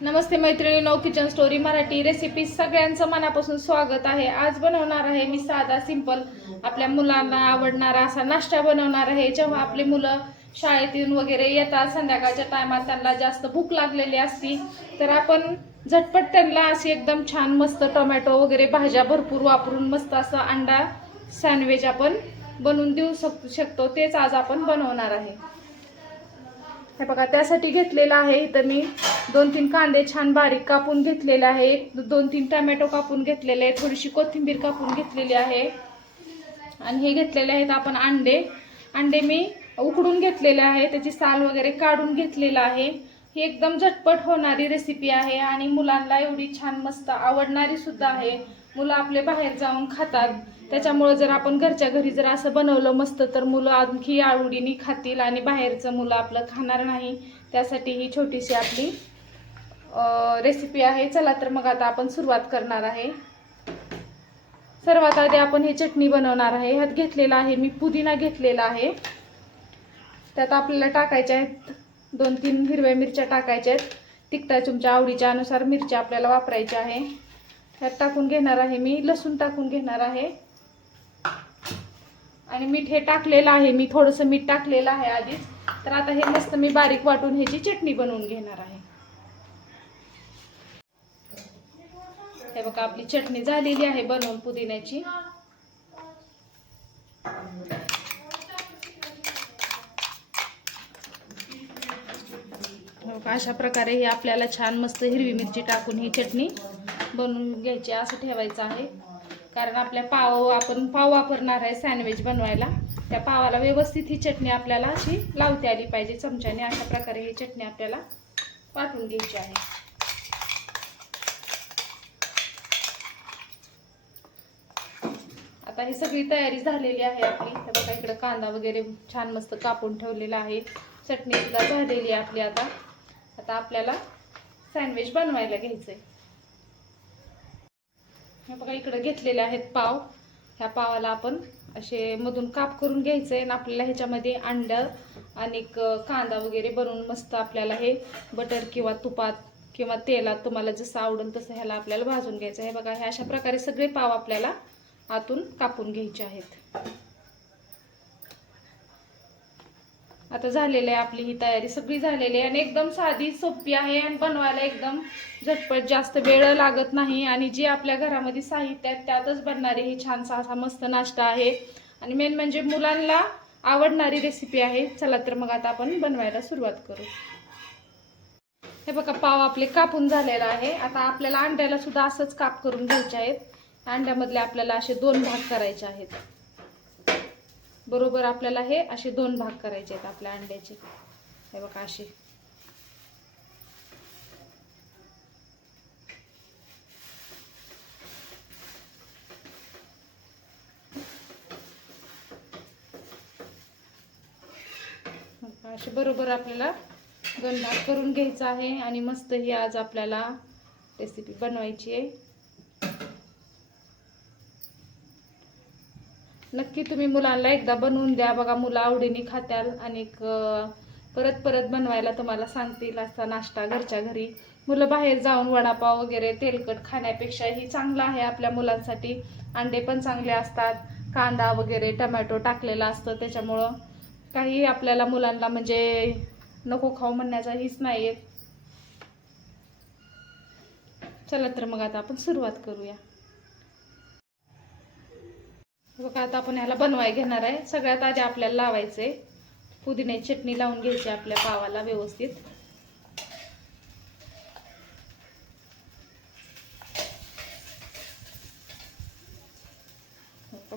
नमस्ते मैत्रिणी no kitchen story Marathi recipe सगळ्यांचं मनापासून स्वागत आहे. आज बनवणार आहे मी साधा सिंपल आपल्या मुलांना आवडणारा असा नाश्ता बनवणार आहे. जेव्हा आपली मुलं शाळेतून वगैरे येतात संध्याकाळच्या टायमात त्यांना जास्त भूक लागलेली असती तर आपण झटपट त्यांना अशी एकदम छान मस्त टोमॅटो वगैरे भाज्या भरपूर वापरून मस्त असं अंडा सँडविच आपण बनवून देऊ शक शकतो. तेच आज आपण बनवणार आहे. हे बघा त्यासाठी घेतलेलं आहे इथं मी दोन तीन कांदे छान बारीक कापून घेतलेले आहे. एक दोन तीन टमॅटो कापून घेतलेले आहे थोडीशी कोथिंबीर कापून घेतलेली आहे. आणि हे घेतलेले आहेत आपण अंडे. अंडे मी उकडून घेतलेले आहे. त्याची साल वगैरे काढून घेतलेलं आहे. ही एकदम झटपट होणारी रेसिपी आहे आणि मुलांना एवढी छान मस्त आवडणारी सुद्धा आहे. मुलं आपले बाहेर जाऊन खातात. त्याच्यामुळं जर आपण घरच्या घरी जर असं बनवलं मस्त तर मुलं आणखी आवडीने खातील आणि बाहेरचं मुलं आपलं खाणार नाही. त्यासाठी ही छोटीशी आपली रेसिपी आहे. चला तर मग आता आपण सुरुवात करणार आहे. सर्वात आधी आपण हे चटणी बनवणार आहे. ह्यात घेतलेला आहे मी पुदिना घेतलेला आहे. त्यात आपल्याला टाकायच्या आहेत दोन तीन हिरव्या मिरच्या टाकायच्या आहेत. तिखटा तुमच्या आवडीच्या अनुसार मिरच्या आपल्याला वापरायच्या आहे. ह्यात टाकून घेणार आहे मी. लसूण टाकून घेणार आहे. आणि मीठ हे टाकलेलं आहे. मी थोडंसं मीठ टाकलेलं आहे आधीच. तर आता हे मस्त मी बारीक वाटून ह्याची चटणी बनवून घेणार आहे. हे बघा आपली चटणी झालेली आहे बनवून पुदिन्याची. अशा प्रकारे ही आपल्याला छान मस्त हिरवी मिरची टाकून ही चटणी बनवून घ्यायची असं ठेवायचं आहे. कारण आपल्या पाव आपण पाव वापरणार आहे सँडविच बनवायला. त्या पावाला व्यवस्थित ही चटणी आपल्याला अशी लावते आली पाहिजे चमच्याने. अशा प्रकारे ही चटणी आपल्याला वाटून घ्यायची आहे. आता ही सगळी तयारी झालेली आहे आपली. तर बघा इकडं कांदा वगैरे छान मस्त कापून ठेवलेला आहे. चटणी सुद्धा झालेली आहे आपली आता. आता आपल्याला सँडविच बनवायला घ्यायचंय. हे बघा इकडं घेतलेले आहेत पाव. ह्या पावाला आपण असे मधून काप करून घ्यायचे आणि आपल्याला ह्याच्यामध्ये अंड आणि कांदा वगैरे बनवून मस्त आपल्याला हे बटर किंवा तुपात किंवा तेलात तुम्हाला जसं आवडेल तसं ह्याला आपल्याला भाजून घ्यायचं आहे बघा हे अशा प्रकारे सगळे पाव आपल्याला आतून कापून घ्यायचे आहेत. आता झालेले आहे आपली ही तयारी. सगळी झालेली आहे आणि एकदम साधी सोपी आहे आणि बनवायला एकदम झटपट जास्त वेळ लागत नाही. आणि जे आपल्या घरामध्ये साहित्य आहेत त्यातच बनणारी ही छानसा असा मस्त नाश्ता आहे. आणि मेन म्हणजे मुलांना आवडणारी रेसिपी आहे. चला तर मग आता आपण बनवायला सुरुवात करू. हे बघा पाव आपले कापून झालेला आहे. आता आपल्याला अंड्याला सुद्धा असंच काप करून घ्यायचे आहेत. अंड्यामधले आपल्याला असे दोन भाग करायचे आहेत. बरोबर आपल्याला हे असे दोन भाग करायचे आहेत आपल्या अंड्याचे. हे बघा असे. असे बरोबर आपल्याला दोन भाग करून घ्यायचा आहे आणि मस्त ही आज आपल्याला रेसिपी बनवायची आहे. नक्की तुम्ही मुलांना एकदा बनवून द्या. बघा मुलं आवडीने खात्याल आणि परत परत बनवायला तुम्हाला सांगतील असा नाश्ता घरच्या घरी. मुलं बाहेर जाऊन वडापाव वगैरे तेलकट खाण्यापेक्षा ही चांगलं आहे आपल्या मुलांसाठी. अंडे पण चांगले असतात. कांदा वगैरे टमॅटो टाकलेला असतं त्याच्यामुळं. काही आपल्याला मुलांना म्हणजे नको खाऊ म्हणण्याचा हीच नाही येत चला तर मग आता आपण सुरुवात करूया. बघा आता आपण ह्याला बनवाय घेणार आहे. सगळ्यात आधी आपल्याला लावायचंय पुदिन्याची चटणी लावून घ्यायची आपल्या पावाला व्यवस्थित.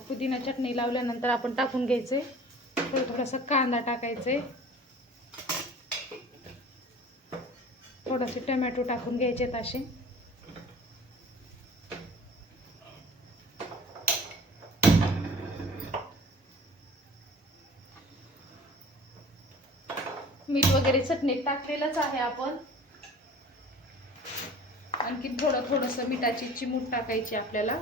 पुदिना चटणी लावल्यानंतर आपण टाकून घ्यायचंय थोडं थोडासा कांदा टाकायचे. थोडेसे टमॅटो टाकून घ्यायचे असे. मीठ वगैरे चटणीत टाकलेलंच आहे आपण. आणखी थोडं थोडस मिठाची चिमूट टाकायची आपल्याला.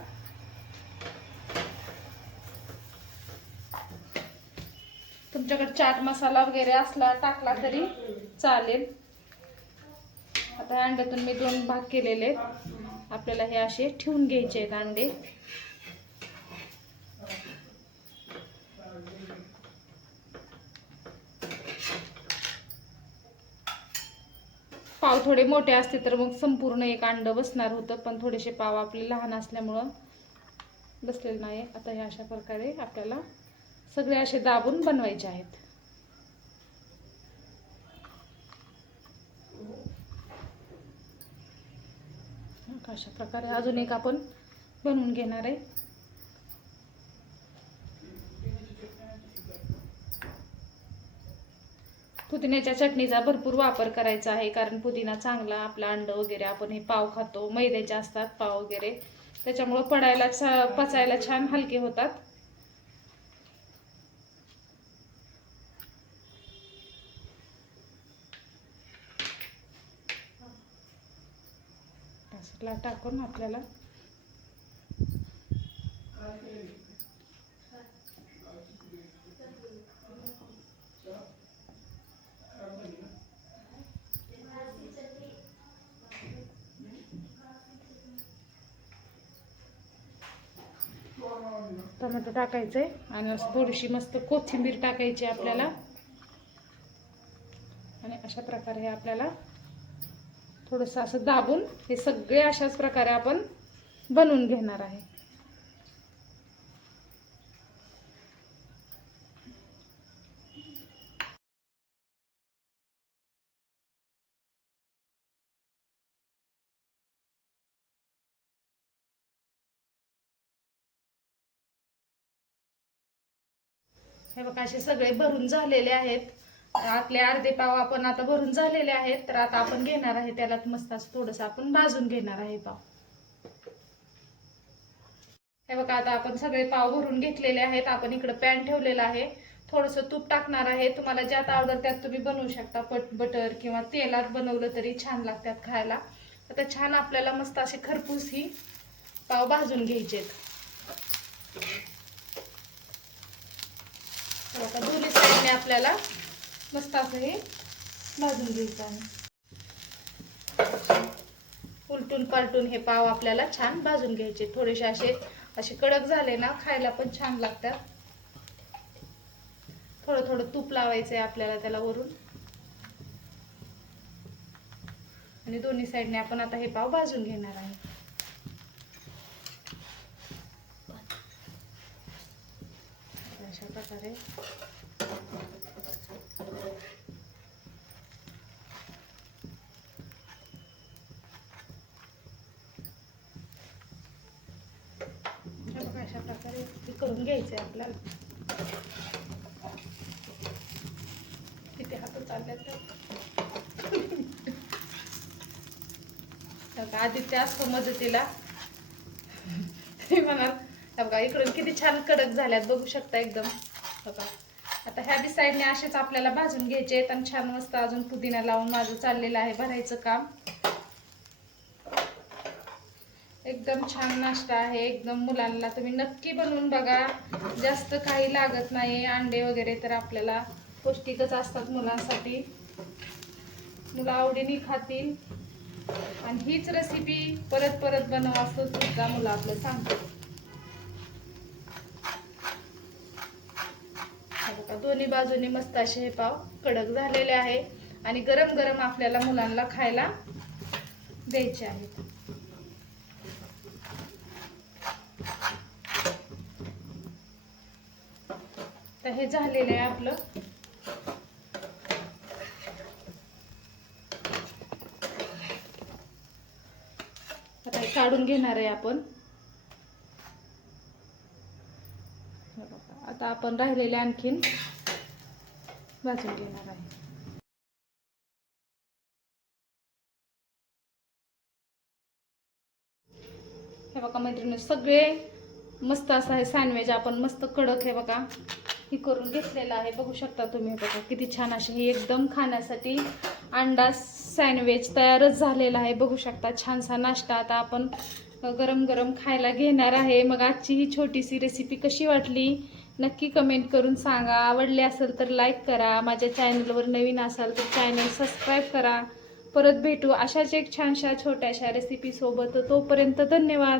तुमच्याकडे चाट मसाला वगैरे असला टाकला तरी चालेल. आता अंड्यातून मी दोन भाग केलेले आहेत. आपल्याला हे असे ठेवून घ्यायचे आहेत अंडे. पाव थोडे मोठे असते तर मग संपूर्ण एक अंड बसणार होतं पण थोडेसे पाव आपले लहान असल्यामुळं बसलेलं नाही आता हे अशा प्रकारे आपल्याला सगळे असे दाबून बनवायचे आहेत. अशा प्रकारे अजून एक आपण बनवून घेणार आहे. पुदिन्याच्या चटणीचा भरपूर वापर करायचा आहे कारण पुदिना चांगला आपला अंड वगैरे आपण हे पाव खातो मैद्याचे असतात पाव वगैरे. त्याच्यामुळं पडायला छा पचायला छान हलके होतात. टाकून आपल्याला. टोमॅटो आहे आणि असं थोडीशी मस्त कोथिंबीर टाकायची आपल्याला. आणि अशा प्रकारे हे आपल्याला थोडंसं असं दाबून हे सगळे अशाच प्रकारे आपण बनवून घेणार आहे. हे बघा असे सगळे भरून झालेले आहेत. आपले अर्धे पाव आपण आता भरून झालेले आहेत तर आता आपण घेणार आहे त्याला मस्त असं थोडंसं आपण भाजून घेणार आहे पाव. हे बघा आता आपण सगळे पाव भरून घेतलेले आहेत आपण इकडे पॅन ठेवलेला आहे. थोडंसं तूप टाकणार आहे. तुम्हाला ज्यात आवडत त्यात तुम्ही बनवू शकता. पट बटर किंवा तेलात बनवलं तरी छान लागतात खायला. आता छान आपल्याला मस्त असे खरपूस ही पाव भाजून घ्यायचेत. आता दोन्ही साईडने आपल्याला मस्त असं हे भाजून घ्यायचं आहे. उलटून पालटून हे पाव आपल्याला छान भाजून घ्यायचे. थोडेसे असे असे कडक झाले ना खायला पण छान लागतात. थोडं थोडं तूप लावायचं आहे आपल्याला त्याला वरून. आणि दोन्ही साईडने आपण आता हे पाव भाजून घेणार आहे अशा प्रकारे अशा प्रकारे हे करून आहे आपल्याला. किती हात चालले तर. आदित्य असतो मदतीला. ते म्हणाल बघा इकडून किती छान कडक झाल्यात बघू शकता एकदम. बघा आता ह्या बी साईडने असेच आपल्याला भाजून घ्यायचे आहेत आणि छान मस्त अजून पुदिना लावून माझं चाललेलं आहे भरायचं काम. एकदम छान नाश्ता आहे एकदम मुलांना तुम्ही नक्की बनवून बघा. जास्त काही लागत नाही अंडे वगैरे तर आपल्याला पौष्टिकच असतात मुलांसाठी. मुलं आवडीने खातील. आणि हीच रेसिपी परत परत बनवा असं सुद्धा मुलं आपलं सांगतात हे बघा, दोन्ही बाजूनी मस्त असे हे पाव कडक झालेले आहे. आणि गरम गरम आपल्याला मुलांना खायला द्यायचे आहेत. तर हे झालेलं आहे आपलं. आता काढून घेणार आहे आपण. आता आपण राहिलेले आणखीन. भाजून घेणार आहे. हे बघा मैत्रिणी सगळे मस्त असं आहे सँडविच आपण मस्त कडक हे बघा हे करून घेतलेलं आहे. बघू शकता तुम्ही बघा किती छान असे हे एकदम खाण्यासाठी अंडा सँडविच तयारच झालेला आहे. बघू शकता छानसा नाश्ता आता आपण गरम गरम खायला घेणार आहे. मग आजची ही छोटीशी रेसिपी कशी वाटली? नक्की कमेंट करून सांगा. आवडले असेल तर लाईक करा. माझ्या चॅनलवर नवीन असाल तर चॅनल सबस्क्राईब करा. परत भेटू अशाच एक छानशा छोट्याशा रेसिपीसोबत तोपर्यंत धन्यवाद.